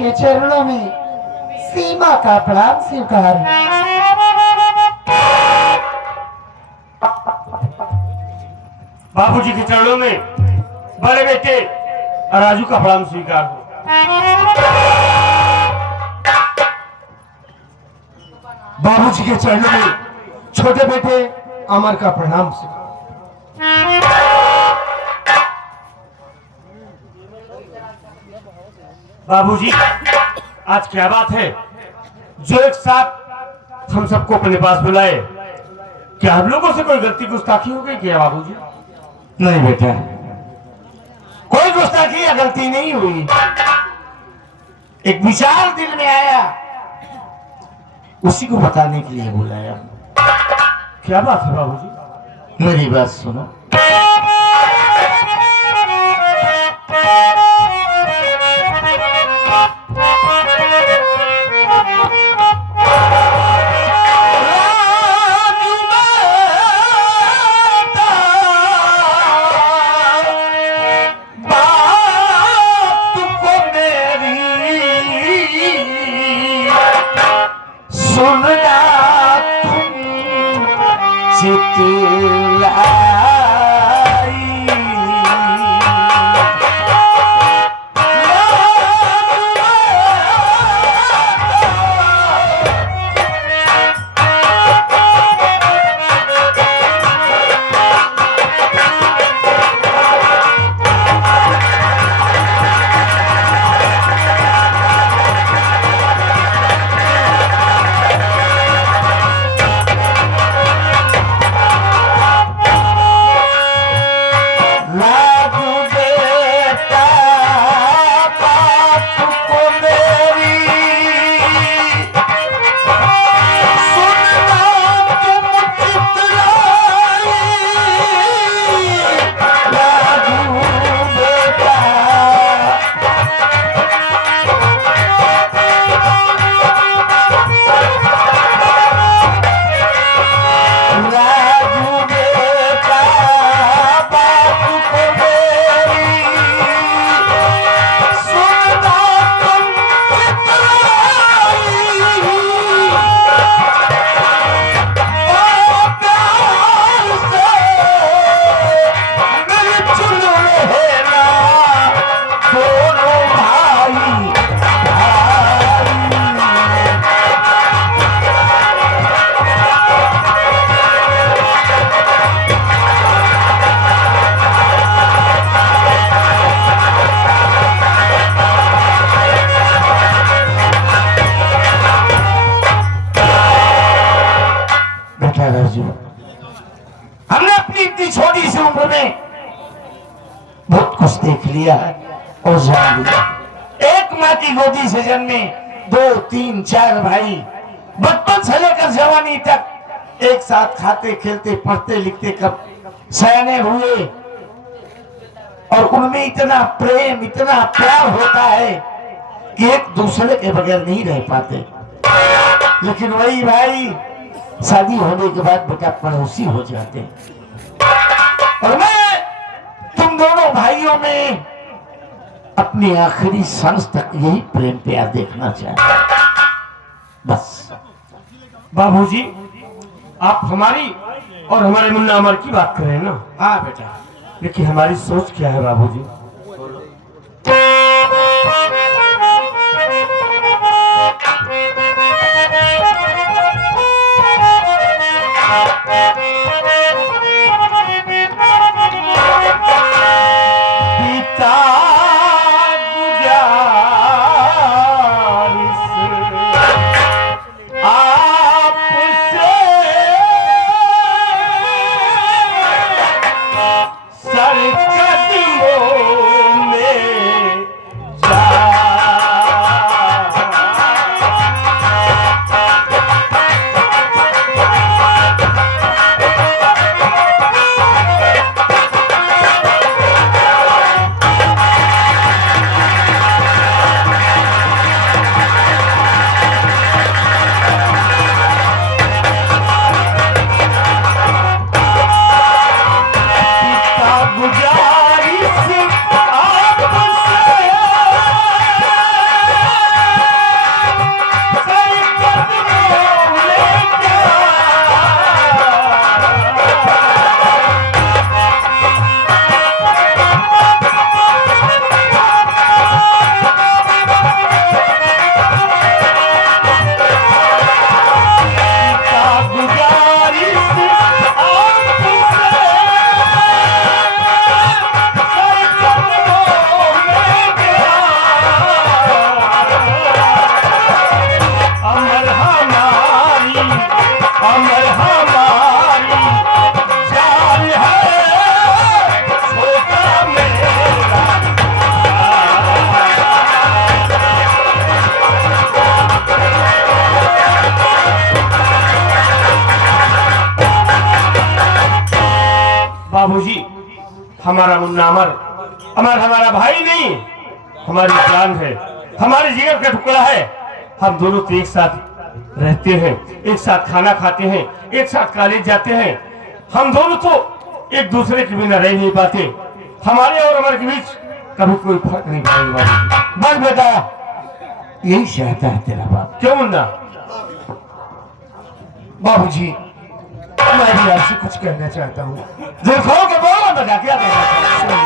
आपके चरणों में सीमा का प्रणाम स्वीकार। बाबूजी के चरणों में बड़े बेटे राजू का प्रणाम स्वीकार हो। बाबूजी के चरणों में छोटे बेटे अमर का प्रणाम स्वीकार। बाबूजी, आज क्या बात है जो एक साथ हम सबको अपने पास बुलाए? क्या हम लोगों से कोई गलती गुस्ताखी हो गई क्या बाबूजी? नहीं बेटा, कोई गुस्ताखी या गलती नहीं हुई। एक विचार दिल में आया, उसी को बताने के लिए बुलाया। क्या बात है बाबूजी? मेरी बात सुनो। हमने अपनी इतनी छोटी सी उम्र में बहुत कुछ देख लिया और जान लिया। एक माँ की गोदी से जन्मे 2, 3, 4 भाई, बचपन से लेकर जवानी तक एक साथ खाते खेलते पढ़ते लिखते कब सयाने हुए, और उनमें इतना प्रेम इतना प्यार होता है कि एक दूसरे के बगैर नहीं रह पाते। लेकिन वही भाई शादी होने के बाद बेटा पड़ोसी हो जाते हैं। और मैं तुम दोनों भाइयों में अपनी आखिरी सांस तक यही प्रेम प्यार देखना चाहता। बस बाबूजी, आप हमारी और हमारे मुन्ना अमर की बात कर रहे हैं ना? हाँ बेटा। लेकिन हमारी सोच क्या है बाबूजी? हमारा मुन्ना अमर अमर हमारा भाई नहीं, हमारी जान है, हमारे जिगर का टुकड़ा है। हम दोनों तो एक साथ रहते हैं, एक साथ खाना खाते हैं, एक साथ कॉलेज जाते हैं। हम दोनों तो एक दूसरे के बिना रह नहीं पाते। हमारे और अमर के बीच कभी कोई फर्क नहीं पड़ेगा। बस बेटा, यही चाहता है तेरा बाप। क्यों मुन्ना? बाबूजी, मैं भी आपसे कुछ कहना चाहता हूँ। दिल खोल के बोलो बेटा, क्या कहना चाहते हो?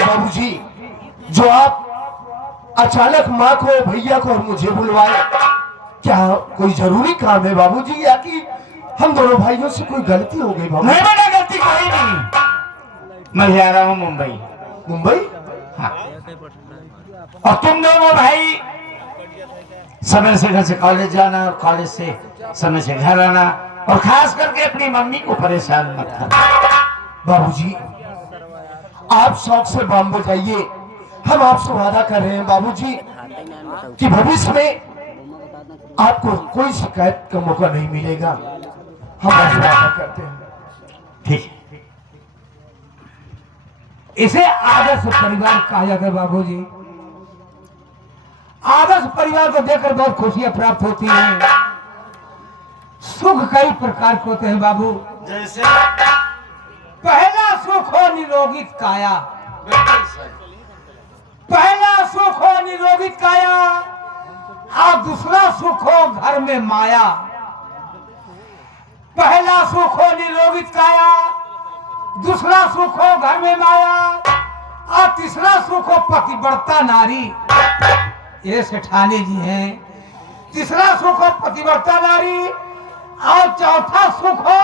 बाबूजी क्यों अचानक माँ को, भैया को और मुझे बुलवाए? क्या कोई जरूरी काम है बाबूजी, या कि हम दोनों भाइयों से कोई गलती हो गई? बाबू नहीं बेटा, गलती कोई नहीं। मैं जा रहा हूँ मुंबई। मुंबई? हाँ। और तुम दोनों भाई समय से घर से कॉलेज जाना और कॉलेज से समय से घर आना, और खास करके अपनी मम्मी को परेशान मत करना। बाबूजी, आप शौक से बम बजाइए। हम आपसे वादा कर रहे हैं बाबूजी कि भविष्य में आपको कोई शिकायत का मौका नहीं मिलेगा। हम आपसे वादा करते हैं। ठीक। इसे आदर्श परिवार कहा जाता है बाबूजी। आदर्श परिवार को देखकर बहुत खुशियां प्राप्त होती हैं। सुख कई प्रकार के होते हैं बाबू। जैसे पहला सुख हो निरोगित काया, पहला सुख हो निरोगित काया, और दूसरा सुख हो घर में माया। पहला सुख हो निरोगित काया, दूसरा सुख हो घर में माया, और तीसरा सुख हो पतिव्रता नारी। ये सेठानी जी हैं। तीसरा सुख हो पतिव्रता नारी, और चौथा सुख हो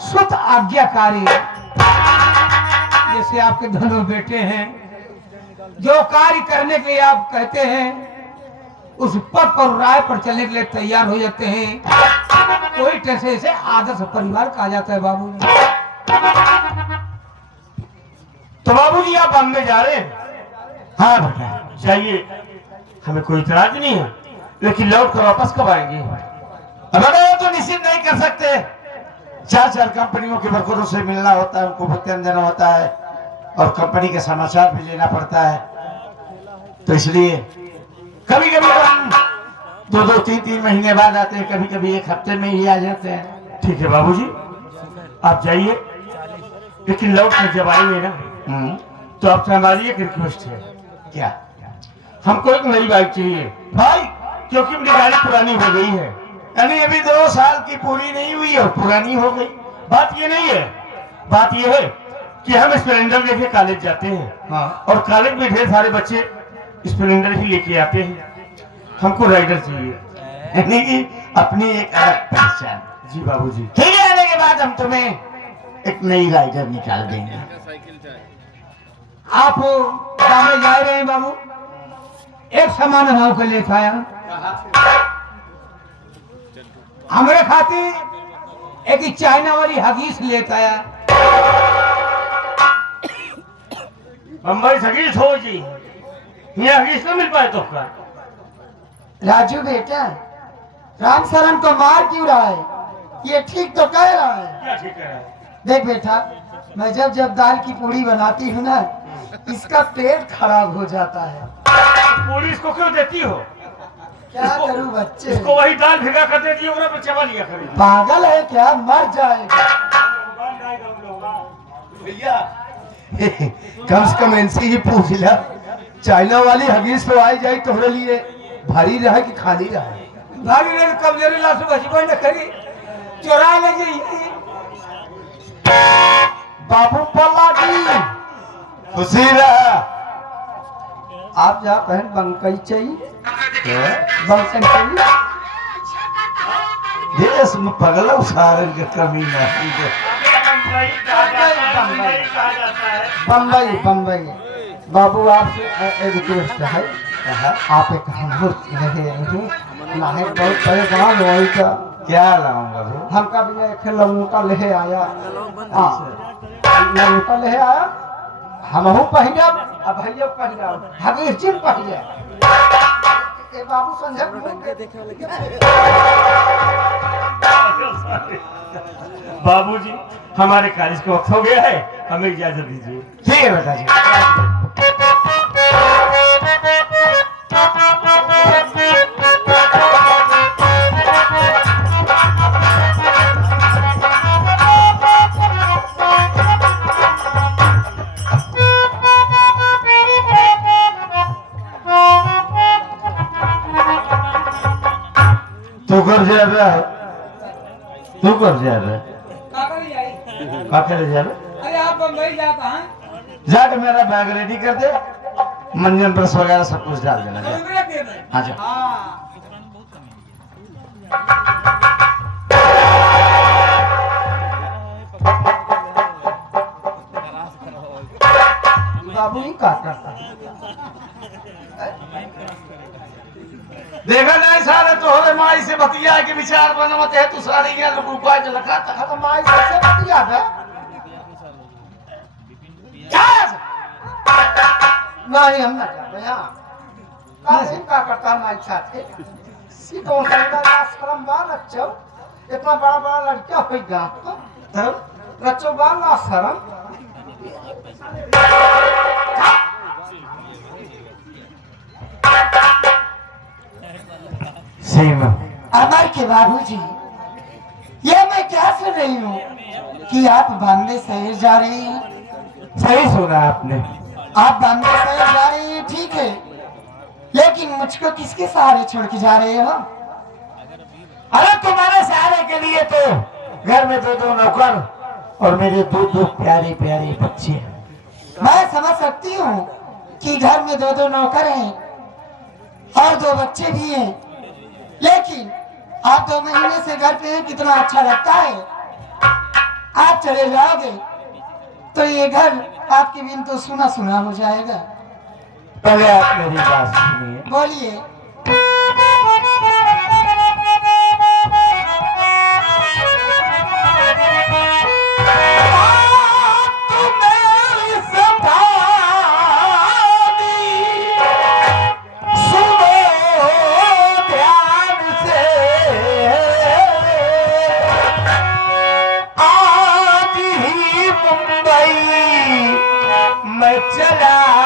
सुत आज्ञाकारी। जैसे आपके दोनों बेटे हैं, जो कार्य करने के लिए आप कहते हैं उस पद पर राय पर चलने के लिए तैयार हो जाते हैं। कोई कैसे इसे आदर्श परिवार कहा जाता है बाबू। तो बाबूजी आप बॉम्बे जा रहे हैं? हाँ बेटा, जाइए, हमें कोई इतराज नहीं है, लेकिन लौट कर वापस कब आएंगे? अगर तो निश्चित नहीं कर सकते। चार चार कंपनियों के वर्करों से मिलना होता है, उनको भुगतान देना होता है, और कंपनी के समाचार भी लेना पड़ता है। तो इसलिए कभी कभी हम दो दो तीन तीन महीने बाद आते हैं, कभी कभी एक हफ्ते में ही आ जाते हैं। ठीक है बाबूजी, आप जाइए, लेकिन लौट कर जब आएंगे ना, तो आपसे हमारी एक रिक्वेस्ट है। क्या? हमको एक नई बाइक चाहिए भाई, क्योंकि मेरी गाड़ी पुरानी हो गई है। यानी अभी 2 साल की पूरी नहीं हुई और पुरानी हो गई। बात ये नहीं है, बात ये है कि हम स्प्लेंडर लेके कॉलेज जाते हैं। हाँ। और कॉलेज में ढेर सारे बच्चे स्प्लेंडर ही लेके आते हैं। हमको राइडर चाहिए। यानी कि अपनी एक अलग पहचान। जी बाबूजी। ठीक है, आने के बाद हम तुम्हें एक नई राइडर निकाल देंगे। आप बॉम्बे जा रहे हैं बाबू, एक सामान भाव कर लेके आया। हमारे खातिर एक चाइना वाली हगीस लेकर आया। बम्बई हगीस हो जी, ये हगीस न मिल पाए तो का। राजू बेटा, राम शरण को मार क्यों रहा है? ये ठीक तो कह रहा है। क्या ठीक है? देख बेटा, मैं जब जब दाल की पूड़ी बनाती हूँ ना, इसका पेट खराब हो जाता है। पुलिस को क्यों देती हो? क्या करूँ बच्चे? इसको वही दाल भिगा कर देती हो, उन्हें चबा लिया करें। पागल है क्या? मर जाएगा। भैया कम से कम इनसे ही पूछ लिया, चाइना वाली हगीज तो आई जाए तोहरे लिए भारी रहे कि खाली रहे? भारी रहे कमजोरी लाश बचपन न करी, चोरा ले गई। बाबू पल्ला जी, खुशी रहा। आप जा बहन बंकई चाहिए, बंकई चाहिए। देश में पगला उसारन के कमी ना है। बम्बई बम्बई। बाबू आपसे एक रिक्वेस्ट है, आप एक हम रहे हैं ना है बहुत परेशान वही का। क्या लाऊंगा भाई? हमका भी एक लंगूटा ले आया। हाँ, लंगूटा ले आया, हमहू पहिरब आ भैया पहिरब, हगीर पहिरब। ए बाबू संजय बाबूजी, हमारे कॉलेज का वक्त हो गया है, हमें इजाजत दीजिए। ठीक है बेटा जी। तू कर जा रहा है, तू कर जा रहा है, का कर जा रहा है? अरे आप बम्बई जाता है? जाके मेरा बैग रेडी कर दे, मंजन ब्रश वगैरह सब कुछ डाल देना। जा। हाँ जा। बाबू ही का करता है। देखा नहीं सारे तोहरे माई से बतिया के विचार बनवत है, तू सारी ये रुका जो लगा था। अब माई से बतिया है। नहीं हम ना जाते यहाँ। काहे का करता है माई साथे? सी कौन सा लड़का शर्म बाल रचो, इतना बड़ा बड़ा लड़का हो गया तो रचो बाल ना शर्म। सही में अमर के बाबूजी, ये मैं क्या सुन रही हूँ कि आप बॉम्बे शहर जा रहे हैं? सही सुना आपने। आप बॉम्बे शहर जा रहे हैं, ठीक है, लेकिन मुझको किसके सहारे छोड़ के जा रहे हो? अरे तुम्हारे सहारे के लिए तो घर में दो नौकर और मेरे दो प्यारे प्यारे बच्चे हैं। मैं समझ सकती हूँ कि घर में दो नौकर हैं और 2 बच्चे भी हैं, लेकिन आप 2 महीने से घर पे हैं, कितना अच्छा लगता है। आप चले जाओगे तो ये घर आपके बिन तो सुना सुना हो जाएगा। पहले आप मेरी बात सुनिए। बोलिए। मैं चला